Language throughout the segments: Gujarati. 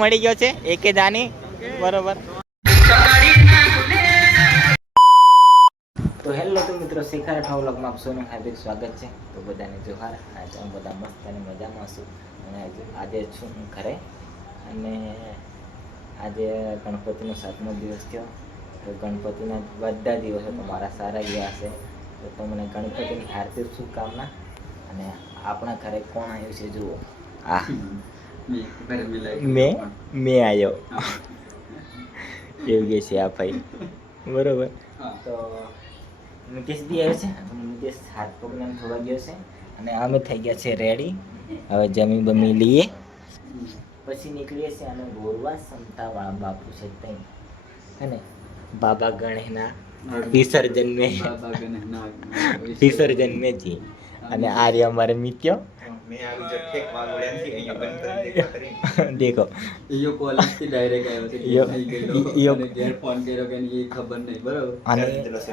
મળી ગયો છે એકે દાની બરોબર. તો હેલો તો મિત્રો શિખર ઠાવલકમાં આપ સૌનું હાર્દિક સ્વાગત છે. તો બધાને જોહાર. આજે હું બધા મસ્ત અને મજામાં છું અને આજે છું હું ઘરે અને આજે ગણપતિનો 7મો દિવસ થયો. તો ગણપતિના બધા દિવસો તમારા સારા ગયા હશે. તો તમને ગણપતિની હાર્દિક શુભકામના. અને આપણા ઘરે કોણ આવ્યું છે જુઓ. આ મેં આવ્યો એવું કે છે આ ભાઈ બરોબર. તો મુકેશ બી આવ્યો છે. મુકેશ હાથ પગને ધોવા ગયો છે અને અમે થઈ ગયા છે રેડી. હવે જમી બમી લઈએ પછી નીકળીએ છીએ અને ગોરવા સંતાવાળા બાપુ છે ત્યાં હે ને બાબા ગણેશના વિસર્જન મેં જી. અને આ રે અમારે મિત્યો દેખો યો કોલેજ થી ડાયરેક્ટ આવ્યો છે યો ઘેર ફોન કર્યો કે એ ખબર નહીં બરાબર.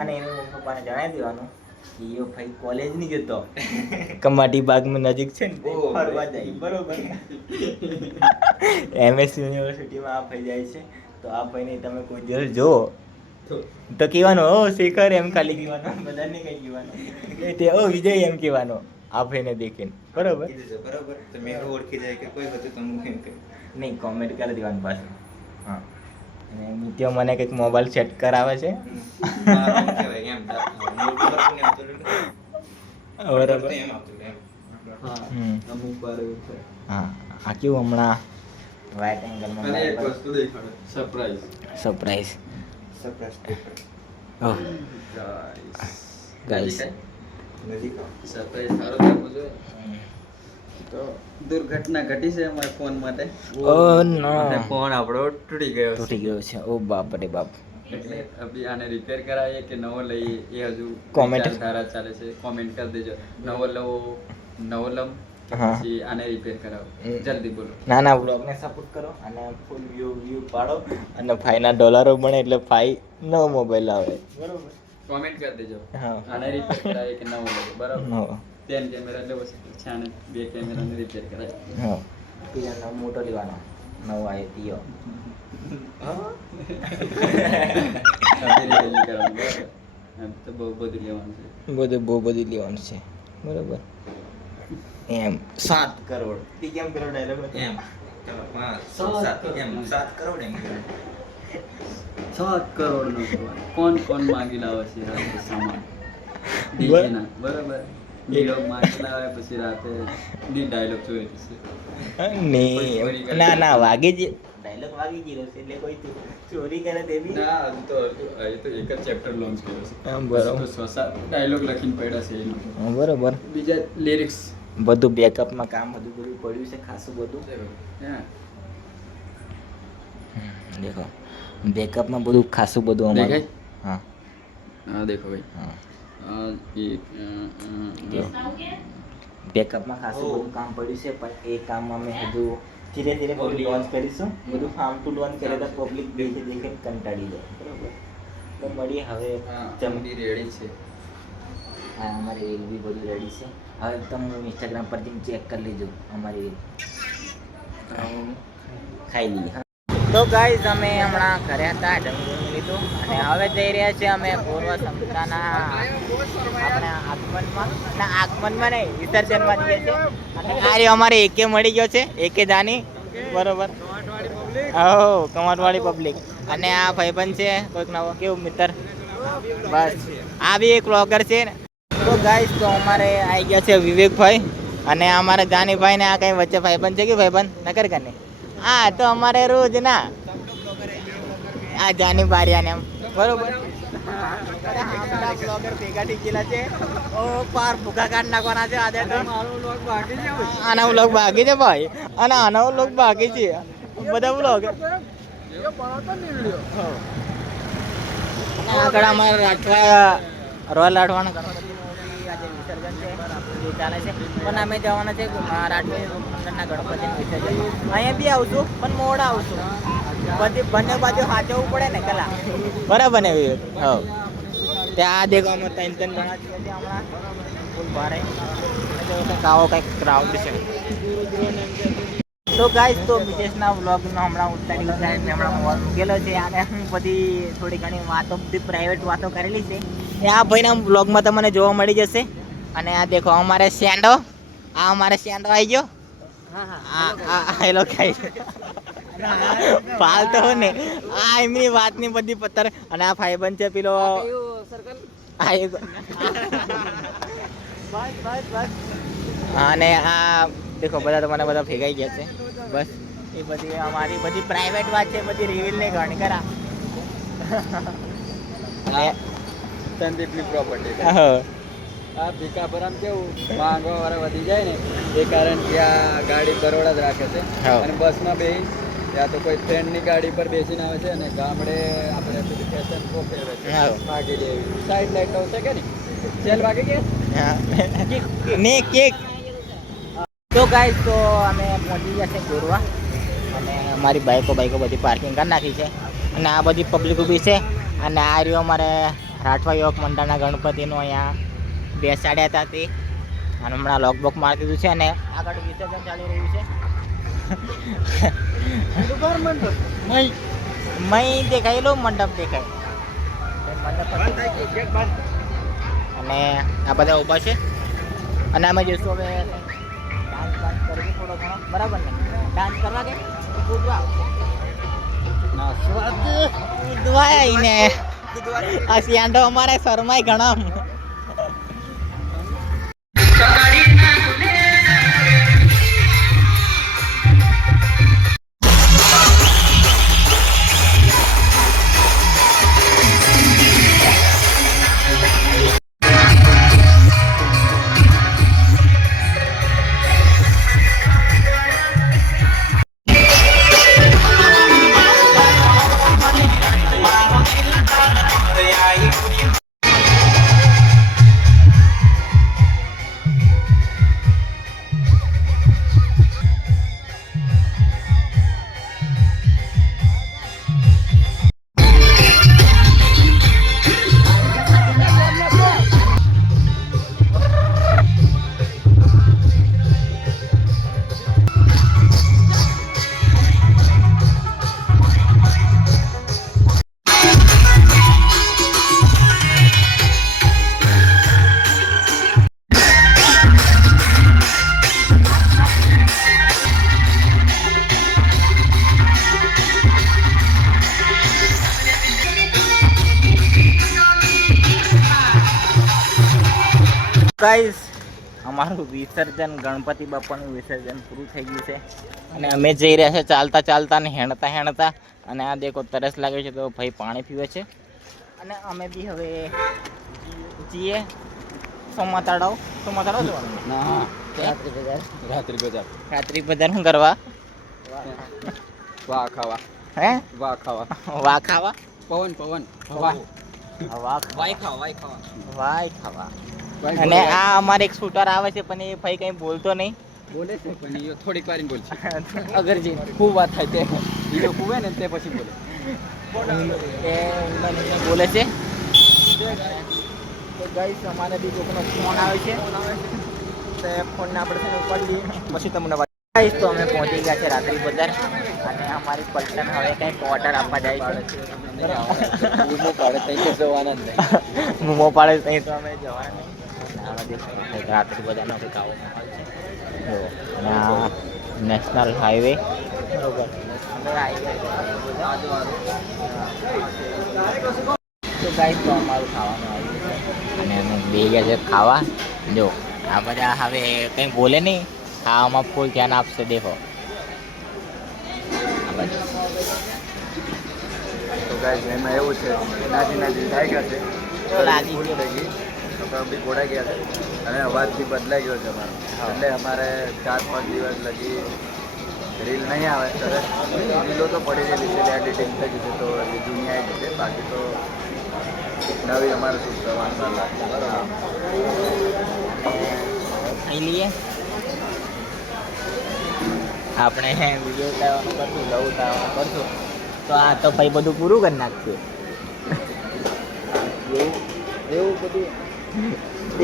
અને એનું પપ્પાને જણાવી દેવાનું કે યો ભાઈ કોલેજ નહીં જતો કમાટી બાગમાં નજીક છે ને ફરવા જાય બરોબર. MS યુનિવર્સિટીમાં આ ભાઈ જાય છે. તો આ ભાઈને તમે કોઈ દિવસ જુઓ તો કહેવાનું ઓ શેખર એમ ખાલી કહેવાનું, બધાને કઈ કહેવાનું તે ઓ વિજય એમ કહેવાનું આ ભાઈને દેખીને બરોબર. બરાબર તમે ઓળખી જાય કે કોઈ હતું તમે નહીં કોમેન્ટ કરી દેવાનું પાછું. હા અને મિત્યો મને કંઈક મોબાઈલ સેટ કરાવે છે બરાબર. હા આ કેવું હમણાં વાઇટ એંગલમાં એક વસ્તુ દેખાડો સરપ્રાઈઝ ઓહ ગાઈસ સરપ્રાઈઝ સારો આપો છો. તો દુર્ઘટના ઘટી છે અમારા ફોન માટે. ઓ નો ફોન આપણો તૂટી ગયો તૂટી ગયો છે. ઓ બાપ રે બાપ. એટલે અભી આને રિપેર કરાવીએ કે નવો લઈએ એ હજુ Comment. સારા ચાલે છે. કોમેન્ટ કરી દેજો નવો લમ હા. પછી આને રિપેર કરાવો જલ્દી બોલો. ના ના બ્લોગને સપોર્ટ કરો અને ફૂલ વ્યૂ પાડો અને ફાઈના ડોલરો બને એટલે ફાઈ નવો મોબાઈલ આવે બરોબર. કોમેન્ટ કરી દેજો હા આને રિપેર કરાવીએ કે નવો લેવો બરાબર. નવો પેન કેમેરા લેવો છે આને 2 કેમેરાને રિપેર કરાવીએ. હા પિયાનો મોટો લેવાનો નવો આવ્યો પિયો. અભી રિપેર કરાવવાનું બરાબર. એમ તો બહુ બધું લેવાનું છે. બહુ બધું લેવાનું છે બરોબર. એમ 7 કરોડ તી કેમ કરો ડાયલોગ એમ 7 કરોડ એમ 7 કરોડ નો કોણ માંગી લાવે છે આ સામાન ડીજેના બરાબર. ડીલોગ માંગી લાવે પછી રાતે ની ડાયલોગ જોઈ છે. નહીં ના વાગી જ ડાયલોગ વાગી ગયો છે એટલે કોઈ ચોરી કરે તેવી ના હજુ તો એક જ ચેપ્ટર લોન્ચ કર્યો છે. બરોબર. તો 6-7 ડાયલોગ લખીને પડ્યા છે એનો. બરોબર. બીજા લિરિક્સ બધું બેકઅપમાં કામ બધું પડ્યું છે ખાસું બધું. દેખો બેકઅપમાં બધું ખાસું બધું અમારું. દેખાય? હા હા દેખો ભાઈ. હા જો બેકઅપમાં ખાસું બધું કામ પડ્યું છે પણ એ કામ અમે હજુ ધીરે ધીરે બધું લોન્ચ કરીશું. બધું ફાર્મ ટુ લોન્ચ કરે તો પબ્લિક દેખીને કંટાળી જાય બરોબર. તો મળીએ હવે જમડી રેડી છે. હા અમારી રીલ બી બધું રેડી છે. હવે તમે ઇન્સ્ટાગ્રામ પર જઈને ચેક કરી લેજો અમારી રીલ ખાઈ લઈએ. તો ગાઈઝ અમે હમણાં ઘરે હતા જમી લીધું અને હવે જઈ રહ્યા છીએ અમે પૂર્વ સંસ્થાના આપણા આગમનમાં નહીં વિસર્જનમાં જઈએ છીએ. અને આ રહ્યો અમારે એકે મળી ગયો છે એકે દાની બરોબર. હો કમાટવાળી પબ્લિક. અને આ ભાઈબંધ છે કોઈક નવો કેવું મિત્ર બસ આ બી એક વ્લોગર છે ને. તો ગાઈસ તો અમારે આવી ગયા છે વિવેકભાઈ અને અમારા જાનીભાઈ ને આ કઈ વચ્ચે ભાઈબંધ છે કે ભાઈબંધ નકર કને હા તો અમારે રોજ ના આ જાની બારિયા ને એમ બરોબર. બ્લોગર ભેગા થઈ ગયેલા છે. ઓ પાર ભૂખા કાઢ નાખવાના છે આજે તો. આના વ્લોગ બાકી છે ભાઈ અને આના વ્લોગ બાકી છે બધા વ્લોગ. આગળ અમારે રાઠવા રોયલ રાઠવાના ગણપતિ આજે વિસર્જન છે જે ચાલે છે પણ અમે જવાના છે રાઠવી મંદિરના ગણપતિનું વિસર્જન. અહીંયા બી આવશું પણ મોડા આવશું. બંને બાજુ સાચવવું પડે ને કલા બરાબર ને વિવેક. હા ત્યાં દેખો અમે 3 જણા છીએ હમણાં ફૂલ ભારે કાવો કંઈક ક્રાઉડ છે. તો ગાઈસ તો મિતેશના વ્લોગનો હમણાં ઉતારી મેં હમણાં મોબાઈલ મૂકેલો છે અને હું બધી થોડી ઘણી વાતો બધી પ્રાઇવેટ વાતો કરેલી છે એ આ ભાઈના વ્લોગમાં તમને જોવા મળી જશે. અને આ દેખો અમારે સેન્ડો આવી ગયો. હેલો ગાઈસ પાલતો ને આ એમની વાતની બધી પત્તર. અને આ ભાઈબંધ છે પેલો અને આ દેખો બધા તો મને બધા ભેગાઈ ગયા છે. બસ એ બધી અમારી બધી પ્રાઇવેટ વાત છે, બધી રિવીલ નહીં કરવાની કરા. સંદીપની પ્રોપર્ટી આ ભીકાપુરામ કેવું માંગવા વાળા વધી જાય ને એ કારણ કે આ ગાડી બરોડા જ રાખે છે. અને બસમાં બેસી ત્યાં તો કોઈ ફ્રેન્ડની ગાડી પર બેસીને આવે છે અને ગામડે આપણે પેલી ફેશન કો ફેરવે છે ભાગી જેવી સાઈડ લાઈટ છે કે નહીં સેલ ભાગી ગયા ને કેક. તો ગાઈસ તો અમે પહોંચી ગયા છે ગોરવા અને અમારી બાઈકો બધી પાર્કિંગ કરી નાખી છે અને આ બધી પબ્લિક ઊભી છે. અને આ રહ્યો અમારે રાઠવા યોગ મંડળના ગણપતિનું અહીંયા બેસાડ્યા હતા તે અને હમણાં લોકબોક મારી દીધું છે અને આગળ વિસર્જન ચાલી રહ્યું છે. મય દેખાયેલું મંડપ દેખાય અને આ બધા ઊભા છે અને અમે જઈશું હવે ડાન્સ કરીશું થોડો ઘણો. બરાબર ને ડાન્સ કરવા કે કૂદવા આવીને આ સિયાંડો અમારે શરમાય ઘણા. ગાઈસ અમારું વિસર્જન ગણપતિ બાપાનું વિસર્જન પૂરું થઈ ગયું છે અને અમે જઈ રહ્યા છે ચાલતા ને હેણતા. અને આ દેખો તરસ લાગે છે તો ભાઈ પાણી પીવે છે અને અમે બી હવે જઈએ સોમા તળાવ જવાનું. રાત્રિ બજાર શું કરવા? વાહ ખાવા હે વાહ ખાવા વાહ ખાવા પવન વાય ખાવા. અને આ અમારે એક શૂટર આવે છે પણ એ ભાઈ કઈ બોલતો નહીં. બોલે છે પણ એ થોડીક વાર બોલશે અગર જે ખૂબ વાત થાય તે એ કુવે ને તે પછી બોલે એ બોલે છે. તો ગાઈસ અમારે બી કોઈનો ફોન આવે છે તો એ ફોનને આપણે છે ને ઉપાડી પછી તમને વાત. ગાઈસ તો અમે પહોંચી ગયા છે રાત્રિ બજાર અને અમારી પલટન હવે કંઈક ઓર્ડર આપવા જાય છે. બૂમો પાડે ત્યાં જવાના જ નહીં. બૂમો પાડે ત્યાં તો અમે જવાના નહીં. રાત્રિ બજારનો કંઈક આવો માહોલ છે. અને આ નેશનલ હાઈવે બરોબર તો ગાઈસ તો અમારું ખાવાનું આવ્યું છે અને અમે બે ગયા છે ખાવા. જો આ બધા હવે કંઈ બોલે નહીં, ખાવામાં ફૂલ ધ્યાન આપશે. દેખો તો ગાઈસ એમાં એવું છે નાજી ટાઈગર છે લાગી ફૂલ થઈ ગઈ તો બી ઘોડા ગયા છે અને અવાજ બી બદલાઈ ગયો છે અમારો. એટલે અમારે 4-5 દિવસ લગી રીલ નહીં આવે. સરસ રીલો તો પડી ગયેલી છે, એડિટિંગ થઈ ગઈ છે તો એ જૂની આવી ગઈ છે. બાકી તો નવી અમારે શું કરવાનું લાગે. ખાઈ લઈએ. આપણે વિડીયો ઉતારવાનું કરશું, લવ ઉતારવાનું કરશું તો આ તો ભાઈ બધું પૂરું કરી નાખશું. એવું બધું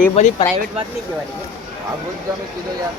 એ બધી પ્રાઇવેટ વાત નહીં કહેવાની. આ બધું કીધું યાર